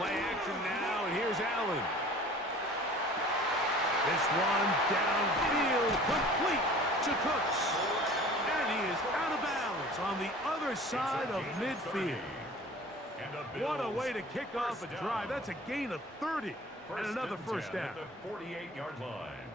Play action now, and here's Allen. This one downfield, complete to Cooks. And he is out of bounds on the other side of midfield. What a way to kick off a drive. That's a gain of 30 and another first down. At the 48-yard line.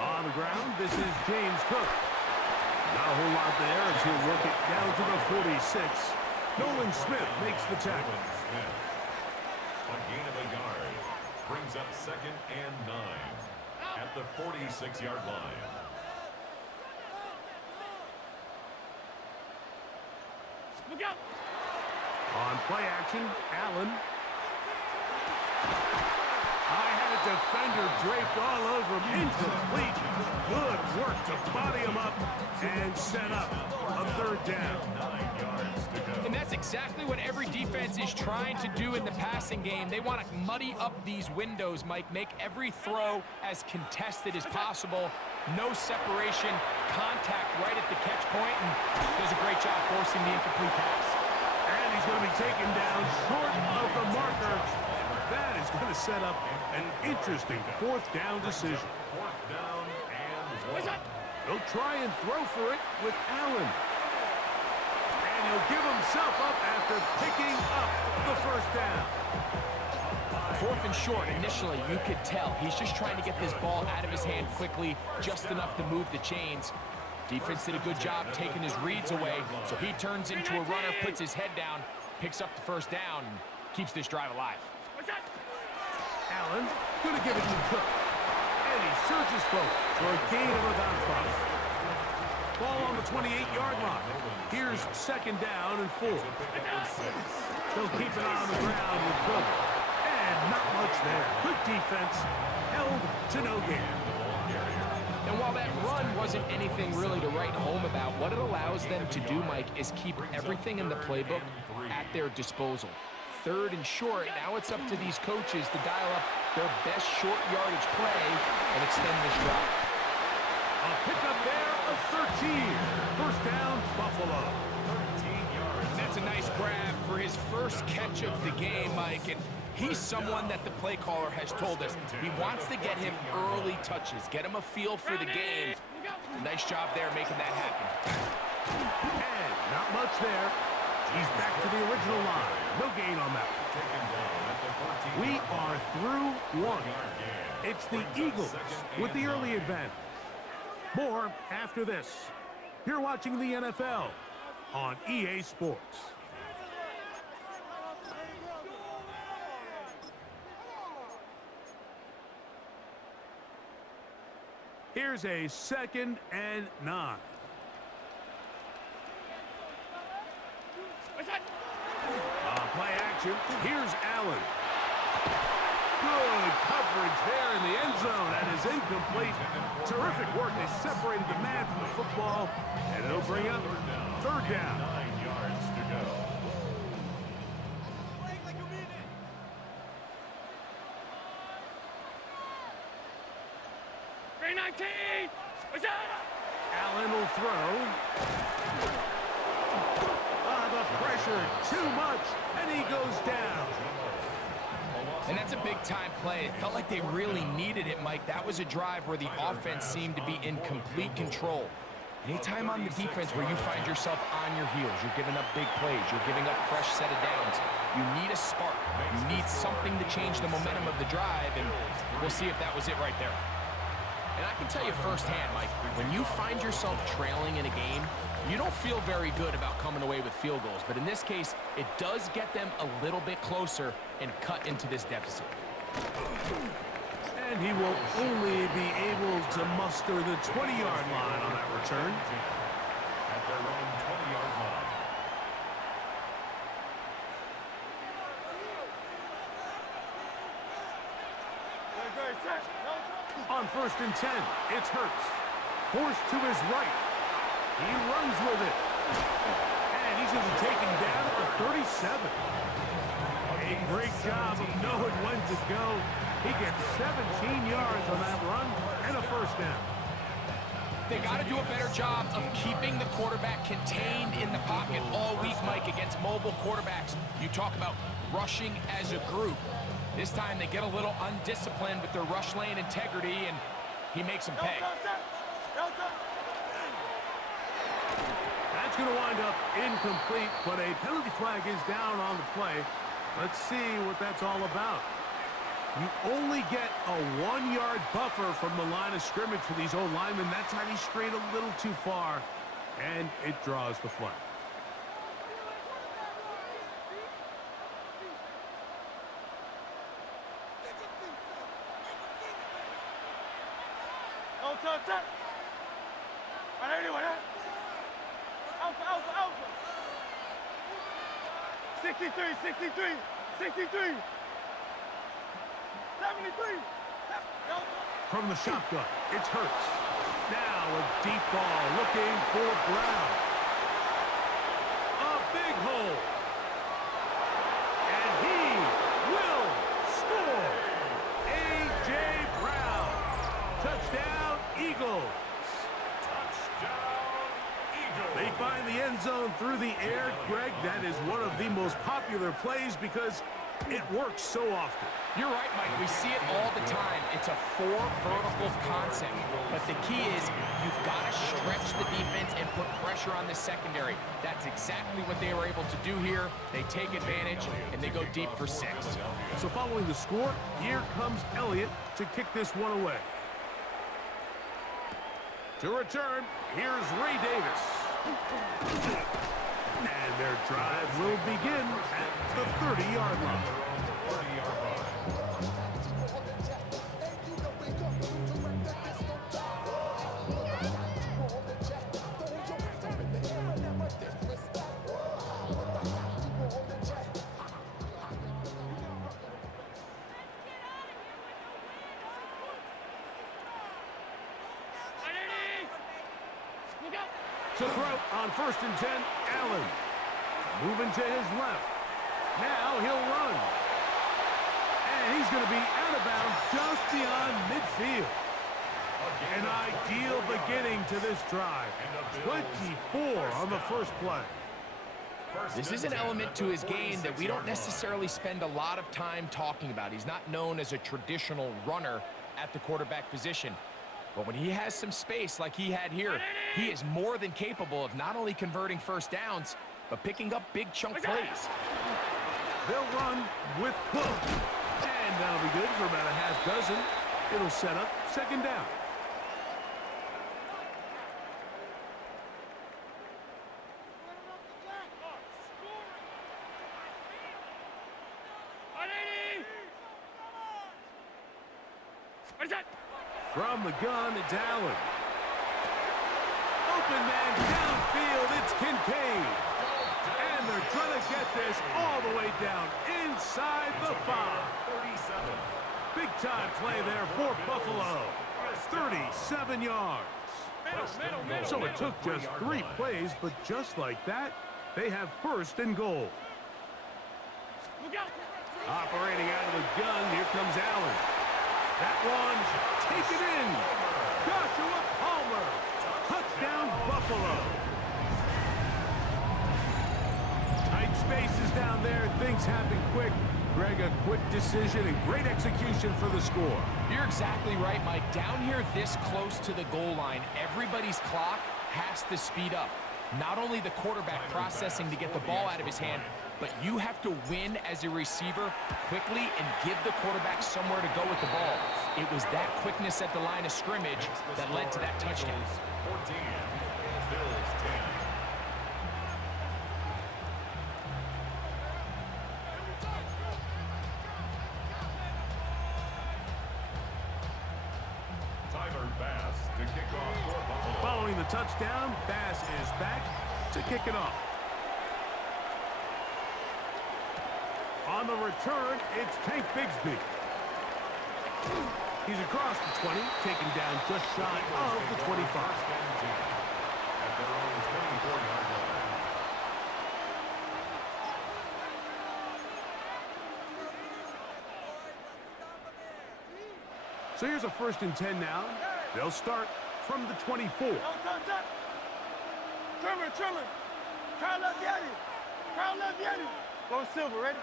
On the ground, this is James Cook. Not a whole lot there as he'll work it down to the 46. Nolan Smith makes the tackle. A gain of a yard brings up 2nd and 9 at the 46-yard line. On play action, Allen. I had a defender draped all over him. Incomplete. Good work to body him up and set up a 3rd down. 9 yards to go. And that's exactly what every defense is trying to do in the passing game. They want to muddy up these windows, Mike, make every throw as contested as possible. No separation, contact right at the catch point, and does a great job forcing the incomplete pass. And he's going to be taken down short of the marker. That is going to set up an interesting 4th down decision. 4th down and 1. He'll try and throw for it with Allen. And he'll give himself up after picking up the 1st down. 4th and short, initially, you could tell he's just trying to get this ball out of his hand quickly, just enough to move the chains. Defense did a good job taking his reads away, so he turns into a runner, puts his head down, picks up the 1st down, and keeps this drive alive. Allen going to give it to Cook. And he surges forward for a gain of about 5. Ball on the 28-yard line. Here's 2nd down and 4. They'll keep it on the ground with Cook. And not much there. Good defense. Held to no gain. And while that run wasn't anything really to write home about, what it allows them to do, Mike, is keep everything in the playbook at their disposal. 3rd and short, now it's up to these coaches to dial up their best short yardage play and extend this drive. A pickup there of 13. 1st down, Buffalo. 13 yards. And that's a nice grab for his first catch of the game, Mike. And he's someone that the play caller has told us he wants to get him early touches, get him a feel for the game. Nice job there making that happen. And not much there. He's back to the original line. No gain on that. We are through 1. It's the Eagles with the early advantage. More after this. You're watching the NFL on EA Sports. Here's a 2nd and 9. Play action. Here's Allen. Good coverage there in the end zone. That is incomplete. Terrific work. They separated the man from the football, and it'll bring up 3rd down. 9 yards to go. Allen will throw. The pressure, too much, and he goes down. And that's a big-time play. It felt like they really needed it, Mike. That was a drive where the offense seemed to be in complete control. Anytime on the defense where you find yourself on your heels, you're giving up big plays, you're giving up fresh set of downs, you need a spark. You need something to change the momentum of the drive, and we'll see if that was it right there. And I can tell you firsthand, Mike, when you find yourself trailing in a game, you don't feel very good about coming away with field goals. But in this case, it does get them a little bit closer and cut into this deficit. And he will only be able to muster the 20-yard line on that return. At their own 20-yard line. On 1st and 10, it's Hurts. Forced to his right. He runs with it. And he's going to be taken down at the 37. A a great job of knowing when to go. He gets 17 yards on that run and a first down. They got to do a better job of keeping the quarterback contained in the pocket all week, Mike, against mobile quarterbacks. You talk about rushing as a group. This time they get a little undisciplined with their rush lane integrity, and he makes them pay. That's going to wind up incomplete, but a penalty flag is down on the play. Let's see what that's all about. You only get a 1-yard buffer from the line of scrimmage for these old linemen. That time he strayed a little too far, and it draws the flag. Alpha. 63. 73. From the shotgun, it's Hurts. Now a deep ball looking for Brown. A big hole. And he will score. A.J. Brown. Touchdown, Eagles. They find the end zone through the air. Greg, that is one of the most popular plays because it works so often. You're right, Mike. We see it all the time. It's a 4 vertical concept. But the key is you've got to stretch the defense and put pressure on the secondary. That's exactly what they were able to do here. They take advantage, and they go deep for 6. So following the score, here comes Elliott to kick this one away. To return, here's Ray Davis. And their drive will begin at the 30-yard line. To throw on 1st and 10, Allen. Moving to his left. Now he'll run. And he's going to be out of bounds just beyond midfield. An ideal beginning to this drive. 24 on the first play. This is an element to his game that we don't necessarily spend a lot of time talking about. He's not known as a traditional runner at the quarterback position. But when he has some space like he had here, he is more than capable of not only converting first downs, but picking up big chunk plays. They'll run with Cook. And that'll be good for about a half dozen. It'll set up 2nd down. From the gun, it's Allen. Open man downfield, it's Kincaid. And they're going to get this all the way down inside the 5. Big-time play there for Buffalo. 37 yards. So it took just 3 plays, but just like that, they have 1st and goal. Operating out of the gun, here comes Allen. That one, take it in. Joshua Palmer. Touchdown, Buffalo. Tight spaces down there. Things happen quick. Greg, a quick decision and great execution for the score. You're exactly right, Mike. Down here this close to the goal line, everybody's clock has to speed up. Not only the quarterback processing to get the ball out of his hand, but you have to win as a receiver quickly and give the quarterback somewhere to go with the ball. It was that quickness at the line of scrimmage that led to that touchdown. 14, Bills 10. Tyler Bass to kick off for Buffalo. Following the touchdown, Bass is back to kick it off. On the return, it's Tank Bigsby. He's across the 20, taken down just shy of the 25. At their own 24-yard line. So here's a 1st and 10 now. They'll start from the 24. No touch that. Trimmer. Carl left Yanni. Go Silver, ready?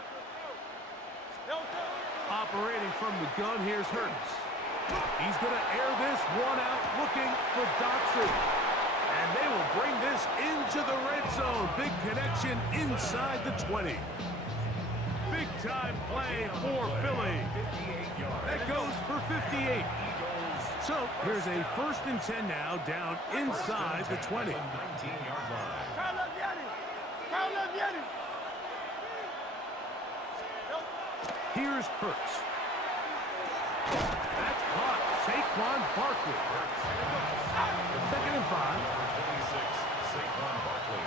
No touch. Operating from the gun, here's Hurts. He's going to air this one out, looking for Dotson. And they will bring this into the red zone. Big connection inside the 20. Big-time play for Philly. That goes for 58. So here's a 1st and 10 now, down inside the 20. Carl left Yanni. Here's Hurts. That's caught. Saquon Barkley. 2nd and 5. Saquon Barkley.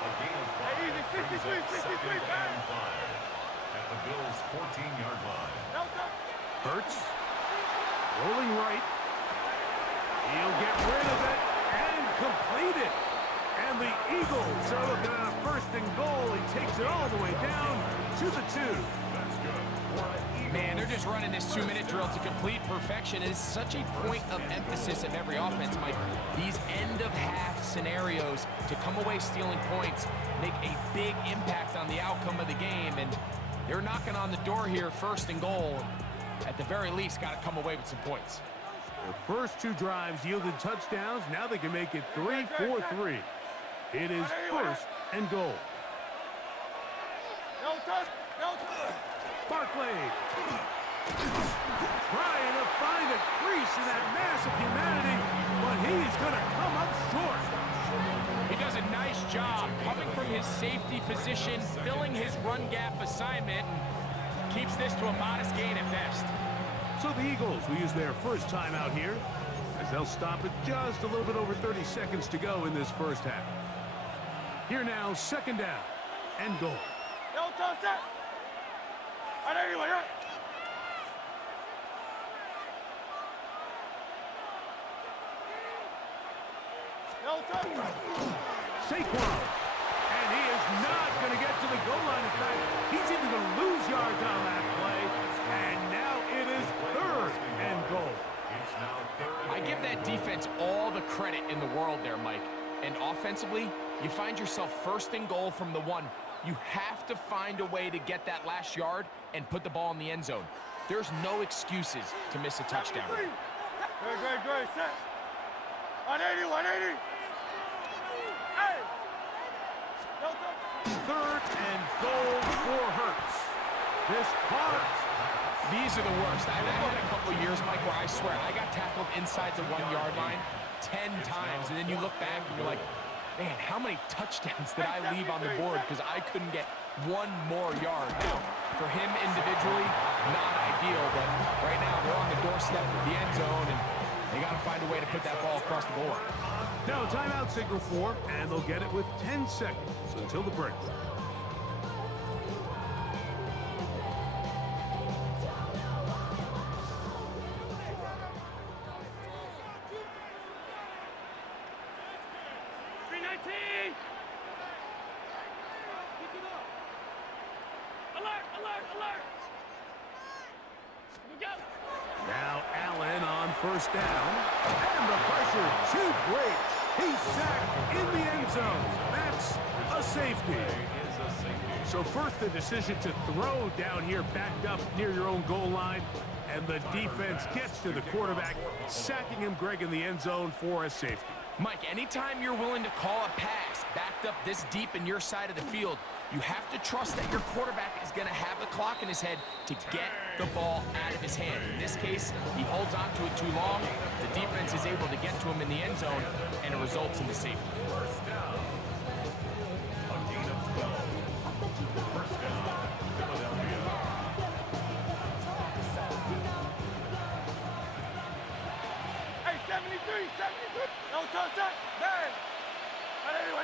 A gain of 5. Hey, easy, 63, 2nd and 5. At the Bills' 14-yard line. No touch. Hurts. Rolling right. He'll get rid of it and complete it. And the Eagles are looking at a 1st and goal. He takes it all the way down to the 2. That's good. Man, they're just running this 2-minute drill to complete perfection. It is such a point of emphasis of every offense, Mike. These end-of-half scenarios to come away stealing points make a big impact on the outcome of the game. And they're knocking on the door here, 1st and goal. At the very least, got to come away with some points. The first 2 drives yielded touchdowns. Now they can make it 3-4-3. It is 1st and goal. No touch. Barkley trying to find a crease in that mass of humanity, but he's going to come up short. He does a nice job coming from his safety position, filling his run gap assignment, and keeps this to a modest gain at best. So the Eagles will use their first time out here, as they'll stop at just a little bit over 30 seconds to go in this first half. Here now, 2nd down and goal. No touch that. Anyway, no touch. Saquon. And he is not going to get to the goal line. In fact, he's even going to lose yards on that play. And now it is 3rd and goal. It's now 3rd. I give that defense all the credit in the world there, Mike. And offensively, you find yourself 1st and goal from the 1. You have to find a way to get that last yard and put the ball in the end zone. There's no excuses to miss a touchdown. Great. Set. 180. Hey. No touch. 3rd and goal for Hurts. This caught. These are the worst. I've had a couple of years, Mike, where I swear I got tackled inside the 1-yard line 10 times, and then you look back and you're like, man, how many touchdowns did I leave on the board because I couldn't get 1 more yard? Now, for him individually, not ideal, but right now they're on the doorstep of the end zone, and they got to find a way to put that ball across the board. No, timeout signal for, and they'll get it with 10 seconds until the break. Now Allen on 1st down, and the pressure too great. He's sacked in the end zone. That's a safety. So first the decision to throw down here backed up near your own goal line, and the defense gets to the quarterback, sacking him, Greg, in the end zone for a safety. Mike, anytime you're willing to call a pass backed up this deep in your side of the field, you have to trust that your quarterback is going to have the clock in his head to get the ball out of his hand. In this case, he holds on to it too long. The defense is able to get to him in the end zone, and it results in the safety. First down. A gain of 12. First down, Philadelphia. Hey, 73. No touch that. Bang. Anyway,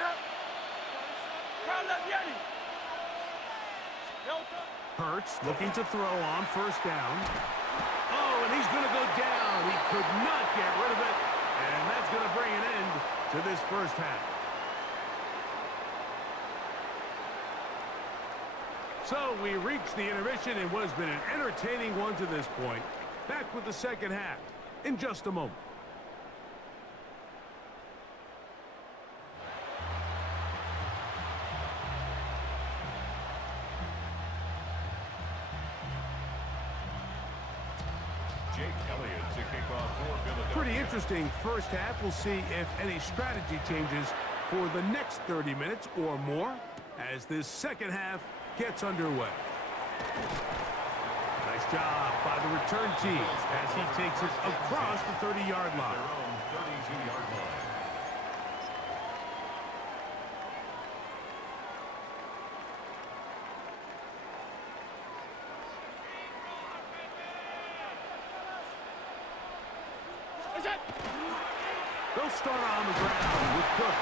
Carl left Yanni. No touch. Hurts looking to throw on 1st down. Oh, and he's going to go down. He could not get rid of it, and that's going to bring an end to this first half. So we reach the intermission in what has been an entertaining one to this point. Back with the second half in just a moment. Pretty interesting first half. We'll see if any strategy changes for the next 30 minutes or more as this second half gets underway. Nice job by the return team as he takes it across the 30-yard line. 32-yard line. They'll start on the ground with Cook.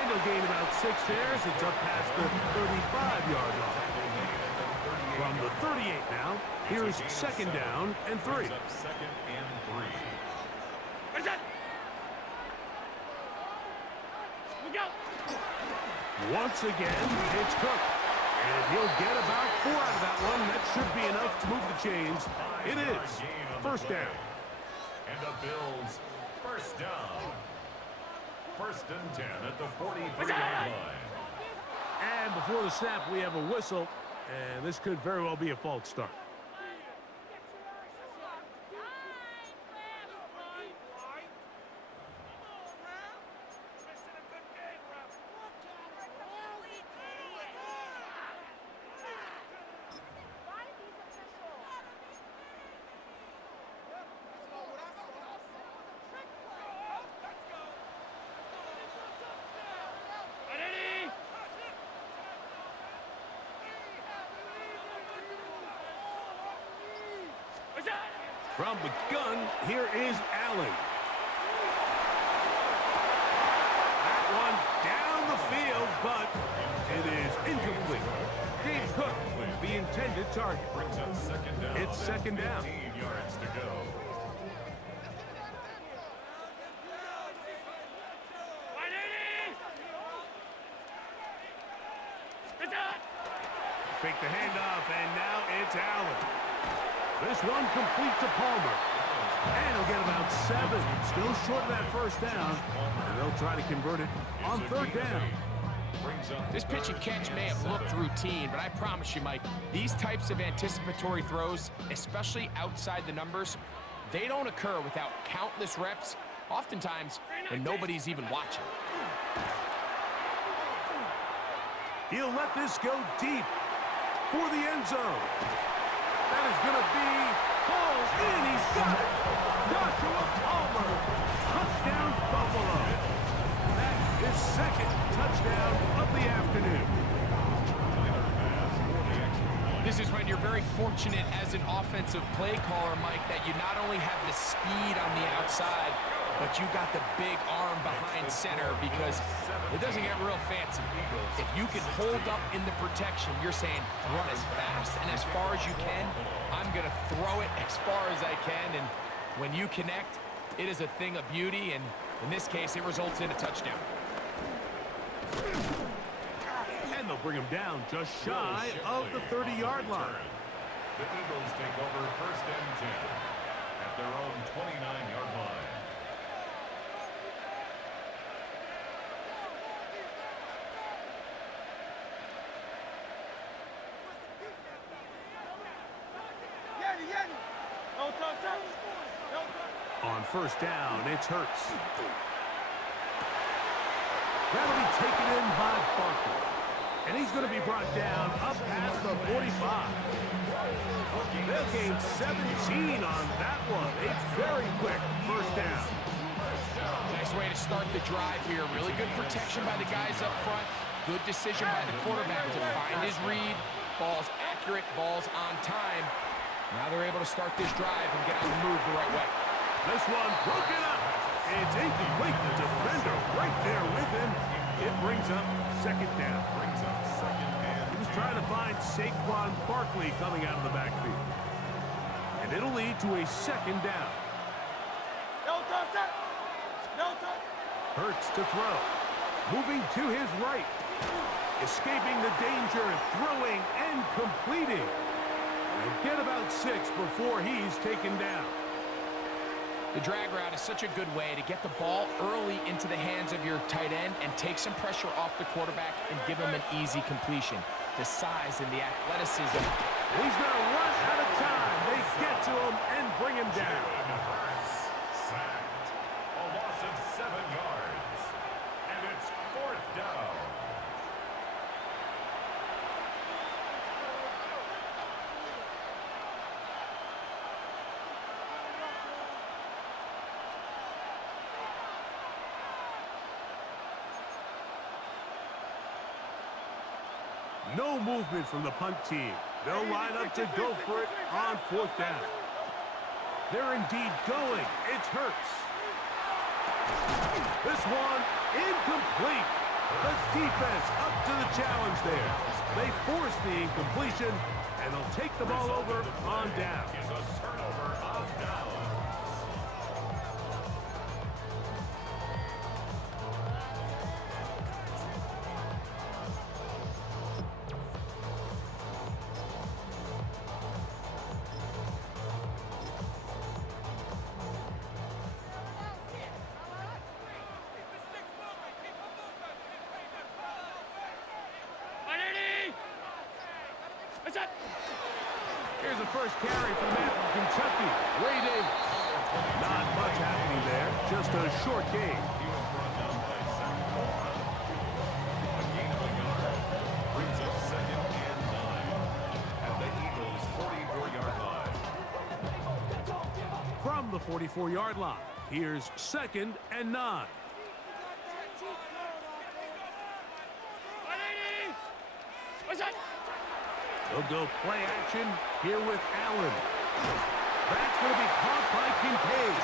And they'll gain about 6 there as it's up past the 35-yard line. From the 38 now, here's second down and 3. Second and 3. Once again, it's Cook. And he'll get about 4 out of that one. That should be enough to move the chains. It is first down. And the Bills first down. First and 10 at the 43-yard line. And before the snap, we have a whistle. And this could very well be a false start. From the gun, here is Allen. That one down the field, but it is incomplete. James Cook, the intended target. Brings up second down. It's second down. 15 yards to go. Fake the handoff, and now it's Allen. This one complete to Palmer. And he'll get about 7. Still short of that first down. And they'll try to convert it on third down. This pitch and catch may have looked routine, but I promise you, Mike, these types of anticipatory throws, especially outside the numbers, they don't occur without countless reps, oftentimes when nobody's even watching. He'll let this go deep for the end zone. That is going to be called in. He's got it. Joshua Palmer. Touchdown, Buffalo. That is second touchdown of the afternoon. This is when you're very fortunate as an offensive play caller, Mike, that you not only have the speed on the outside, but you got the big arm behind center because it doesn't get real fancy. If you can hold up in the protection, you're saying run as fast and as far as you can. I'm going to throw it as far as I can, and when you connect, it is a thing of beauty, and in this case, it results in a touchdown. And they'll bring him down just shy of the 30-yard line. The Eagles take over first and 10 at their own 29-yard line. On first down, it's Hurts. That'll be taken in by Barkley. And he's going to be brought down up past the 45. They'll gain 17 on that one. A very quick first down. Nice way to start the drive here. Really good protection by the guys up front. Good decision by the quarterback to find his read. Ball's accurate, ball's on time. Now they're able to start this drive and get on the move the right way. This one broken up. It's incomplete. The defender right there with him. It brings up second down. He was trying to find Saquon Barkley coming out of the backfield. And it'll lead to a second down. Hurts to throw. Moving to his right. Escaping the danger, throwing and completing. They'll get about 6 before he's taken down. The drag route is such a good way to get the ball early into the hands of your tight end and take some pressure off the quarterback and give him an easy completion. The size and the athleticism. He's going to run out of time. They get to him and bring him down. Sacked. A loss of 7 yards. And it's 4th down. No movement from the punt team. They'll line up to go for it on 4th down. They're indeed going. It's Hurts. This one incomplete. The defense up to the challenge there. They force the incompletion, and they'll take the ball over on down. Is a turnover on down. Here's the first carry for the man from Kentucky, Ray Davis. Not much happening there, just a short game. He was brought down by Zach Moore. A gain of a yard. Brings up 2nd and 9. At the Eagles' 44-yard line. From the 44-yard line, here's 2nd and 9. They'll go play action here with Allen. That's going to be caught by Kincaid.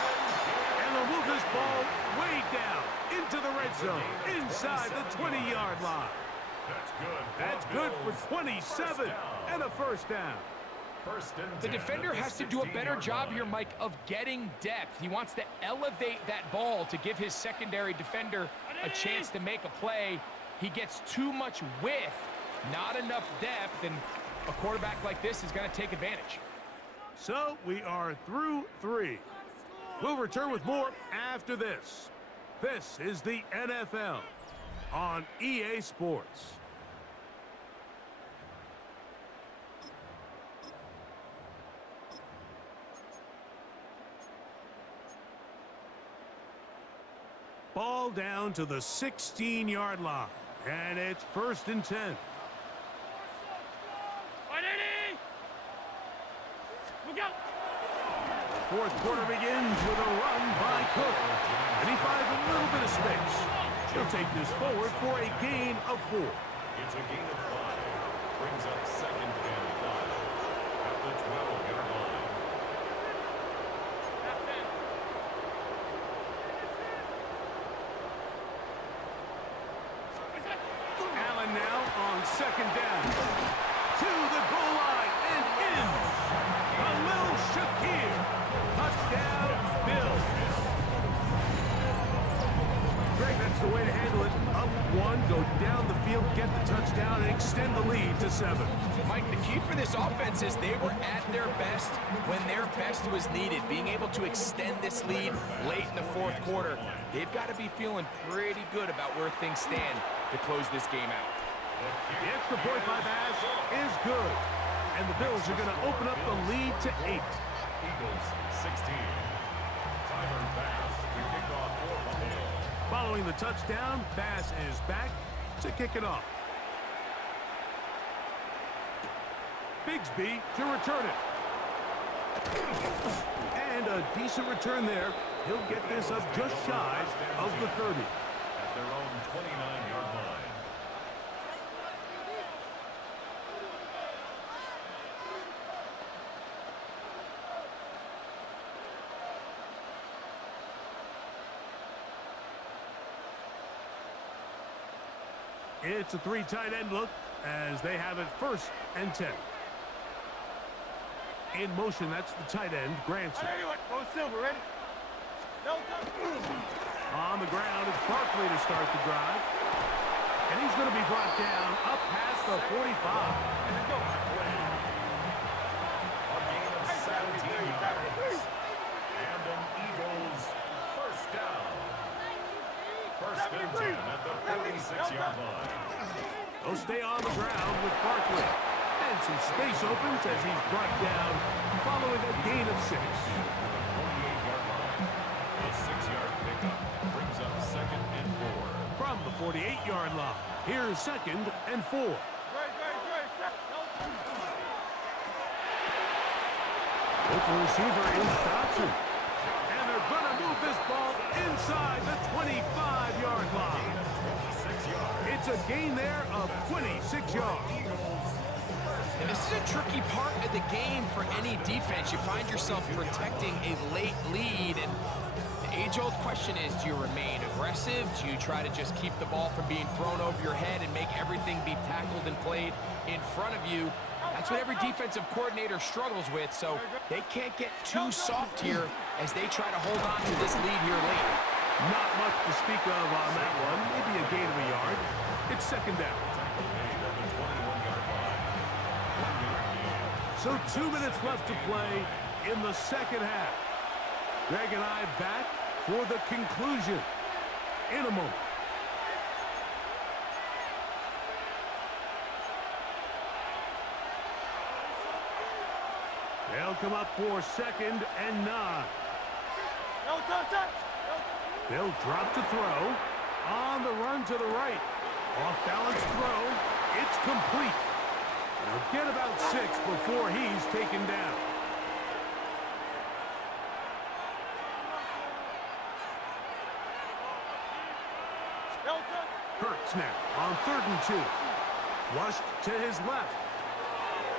And they'll move this ball way down into the red zone, inside the 20-yard line. That's good. That's good for 27 and a first down. The defender has to do a better job here, Mike, of getting depth. He wants to elevate that ball to give his secondary defender a chance to make a play. He gets too much width, not enough depth, and a quarterback like this is going to take advantage. So we are through 3. We'll return with more after this. This is the NFL on EA Sports. Ball down to the 16-yard line, and it's 1st and 10. The 4th quarter begins with a run by Cook, and he finds a little bit of space. He'll take this forward for a gain of 4. It's a gain of 5. Brings up 2nd and 5. At the 12-yard line. Allen now on 2nd down. To the goal line and in. Khalil Shakir. Touchdown, Bills. Greg, that's the way to handle it. Up 1, go down the field, get the touchdown, and extend the lead to 7. Mike, the key for this offense is they were at their best when their best was needed. Being able to extend this lead late in the 4th quarter, they've got to be feeling pretty good about where things stand to close this game out. The extra point by Bass is good. And the Bills are going to open up the lead to 8. Eagles 16. Tyler Bass to kick off for Buffalo. Following the touchdown, Bass is back to kick it off. Bigsby to return it. And a decent return there. He'll get this up just shy of the 30. At their own 29-yard line. It's a 3 tight end look as they have it 1st and 10. In motion, that's the tight end, Granson. Go Silver, ready? On the ground, it's Barkley to start the drive. And he's going to be brought down up past the 45. They'll stay on the ground with Barkley. And some space opens as he's brought down following a gain of 6. A 6-yard pickup brings up 2nd and 4. From the 48-yard line, here's 2nd and 4. Open receiver is Dotson. And they're going to move this ball inside the 25-yard line. It's a gain there of 26 yards. And this is a tricky part of the game for any defense. You find yourself protecting a late lead, and the age-old question is, do you remain aggressive? Do you try to just keep the ball from being thrown over your head and make everything be tackled and played in front of you? That's what every defensive coordinator struggles with, so they can't get too soft here as they try to hold on to this lead here late. Not much to speak of on that one. Maybe a gain of a yard. It's 2nd down. So 2 minutes left to play in the 2nd half. Greg and I back for the conclusion in a moment. They'll come up for 2nd and 9. They'll drop to throw. On the run to the right. Off-balance throw. It's complete. They'll get about 6 before he's taken down. Hurts now on 3rd and 2. Flushed to his left.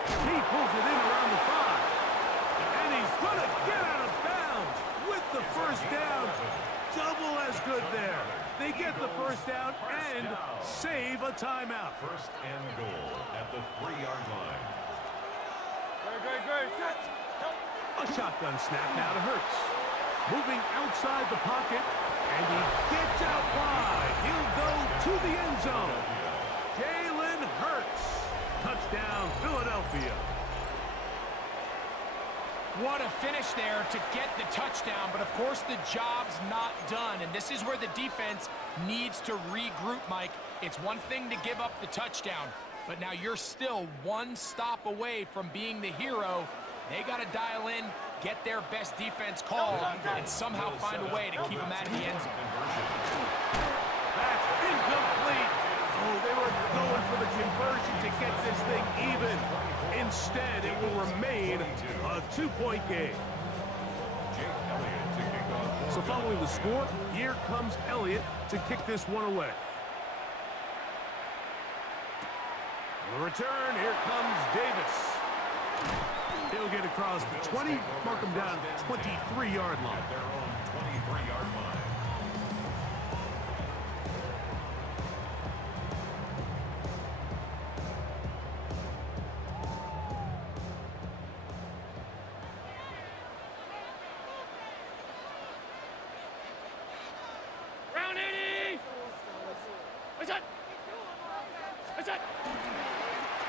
He pulls it in around the 5. And he's going to get out of bounds with the first down. Double as good there. They get the first down and save a timeout. 1st and goal at the 3-yard line. A shotgun snap now to Hurts. Moving outside the pocket, and he gets out wide. He'll go to the end zone. Jalen Hurts. Touchdown, Philadelphia. What a finish there to get the touchdown, but of course the job's not done, and this is where the defense needs to regroup, Mike. It's one thing to give up the touchdown, but now you're still one stop away from being the hero. They got to dial in, get their best defense call, and somehow find a way to keep them out of the end zone. That's incomplete. Oh, they were going for the conversion to get this thing even. Instead, it will remain a 2-point game. So following the score, here comes Elliott to kick this one away. On the return, here comes Davis. He'll get across the 20, mark him down at the 23-yard line. At their own 23-yard line.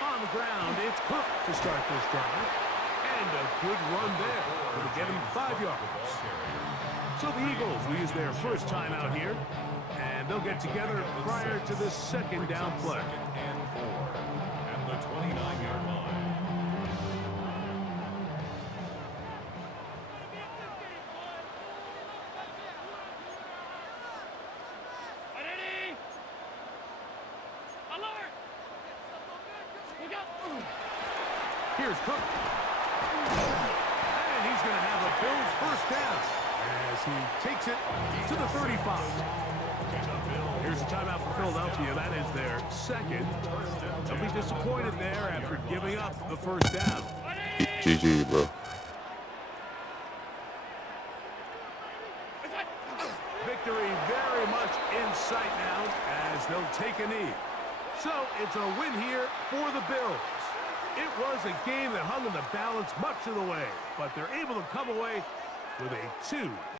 On the ground, it's Cook to start this drive. And a good run there. It'll get him 5 yards. So the Eagles will use their first time out here. And they'll get together prior to this 2nd down play. 2nd and 4 at the 29-yard line. Here's Cook. And he's going to have a Bills first down as he takes it to the 35. Here's a timeout for Philadelphia. That is their 2nd. They'll be disappointed there after giving up the first down. GG, bro. Victory very much in sight now as they'll take a knee. So it's a win here for the Bills. It was a game that hung in the balance much of the way, but they're able to come away with a 2